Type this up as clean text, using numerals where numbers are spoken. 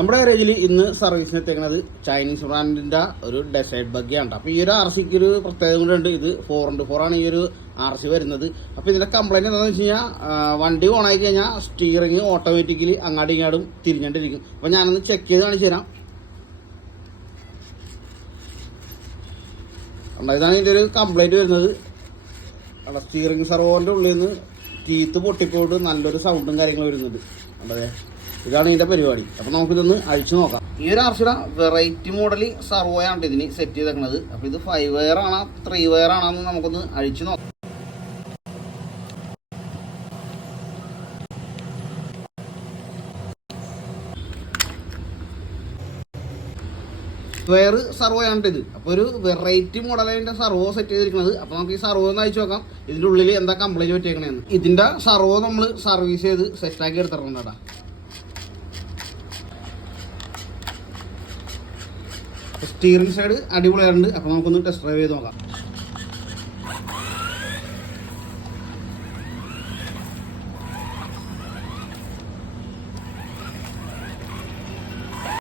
നമ്മുടെ ഗാരേജിൽ ഇന്ന് സർവീസിന് എത്തിക്കുന്നത് ചൈനീസ് ബ്രാൻഡിന്റെ ഒരു ഡെസേർട്ട് ബഗ്ഗിയാണ്. അപ്പോൾ ഈ ഒരു RCക്ക് ഒരു പ്രത്യേകത കൂടെ ഉണ്ട്. ഇത് 4x4 ആണ് ഈ ഒരു RC വരുന്നത്. അപ്പോൾ ഇതിന്റെ കംപ്ലൈന്റ് എന്താണെന്ന് വെച്ച് കഴിഞ്ഞാൽ വണ്ടി ഓണായി കഴിഞ്ഞാൽ സ്റ്റിയറിംഗ് ഓട്ടോമാറ്റിക്കലി അങ്ങാടും ഇങ്ങാടും തിരിഞ്ഞോണ്ടിരിക്കും. അപ്പോൾ ഞാനൊന്ന് ചെക്ക് ചെയ്ത് കാണിച്ചു തരാം. ഇതാണ് ഇതിന്റെ ഒരു കംപ്ലൈന്റ് വരുന്നത്. സ്റ്റിയറിംഗ് സർവോന്റെ ഉള്ളിൽ നിന്ന് ടീത്ത് പൊട്ടിപ്പോയിട്ട് നല്ലൊരു സൗണ്ടും കാര്യങ്ങളും വരുന്നുണ്ട്. അതെ, ഇതാണ് ഇതിന്റെ പരിപാടി. അപ്പോൾ നമുക്കിതൊന്ന് അഴിച്ചു നോക്കാം. ഈ ഒരു RCയുടെ വെറൈറ്റി മോഡൽ സർവോയാണ് ഇതിന് സെറ്റ് ചെയ്തേക്കുന്നത്. അപ്പോൾ ഇത് 5 വയർ ആണോ 3 വയർ ആണെന്ന് നമുക്കൊന്ന് അഴിച്ചു നോക്കാം. വയർ സർവോയാണ് ഇത്. അപ്പോൾ ഒരു വെറൈറ്റി മോഡലിന്റെ സർവോ സെറ്റ് ചെയ്തിരിക്കുന്നത്. അപ്പോൾ നമുക്ക് ഈ സർവോ ഒന്ന് അയച്ചു നോക്കാം, ഇതിന്റെ ഉള്ളിൽ എന്താ കംപ്ലൈന്റ് പറ്റിയേക്കണേന്ന്. ഇതിന്റെ സർവോ നമ്മൾ സർവീസ് ചെയ്ത് സെറ്റാക്കി എടുത്തിട്ടുണ്ടാ. സ്റ്റിയറിംഗ് സൈഡ് അടിപൊളിയായിട്ടുണ്ട്. അപ്പോൾ നമുക്കൊന്ന് ടെസ്റ്റ് ഡ്രൈവ് ചെയ്ത് നോക്കാം.